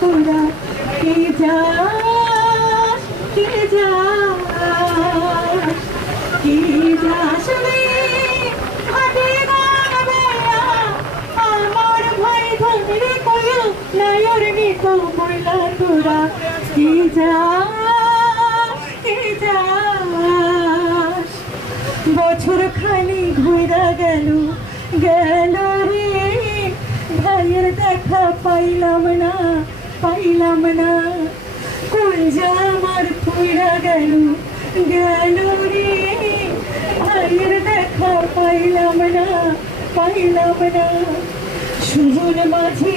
তোরা কি যাস কি যাস কি যাস রে ভাটি গান গাইয়া, আমার ভাই বোনের করুণায়র নিকু কইলা তোরা কি যাস বছর খানি ঘুরা গেল গেল রে। ভাইয়ের দেখা পাইলাম না পাইলাম না। কুঞ্জা আমার পুরা গেল গেল রে। ভাইয়ের দেখা পাইলাম না পাইলাম না। সুজন মাঝি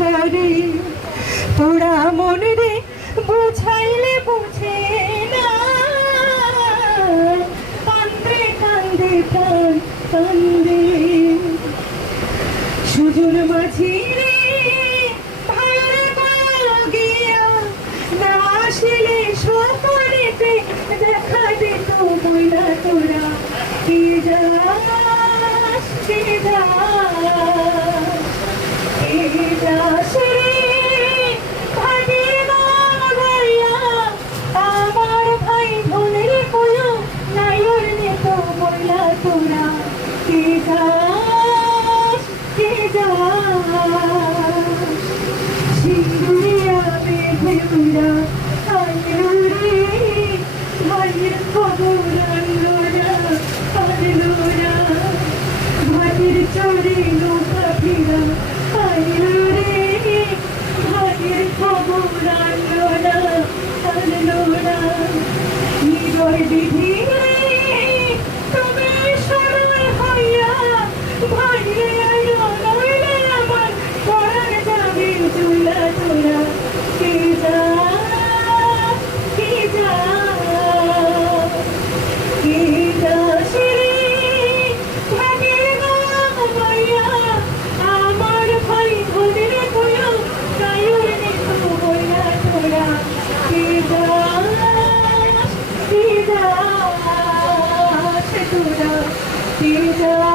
নয়ন তোরা মন রে বুঝাইলে বুঝে না। কান্দে কান্দে, প্রাণ, কান্দে। সুজন মাঝি রে গিয়া না আসলে স্বপনেতে দেখা দিত বইলা তোরা। 감사합니다. till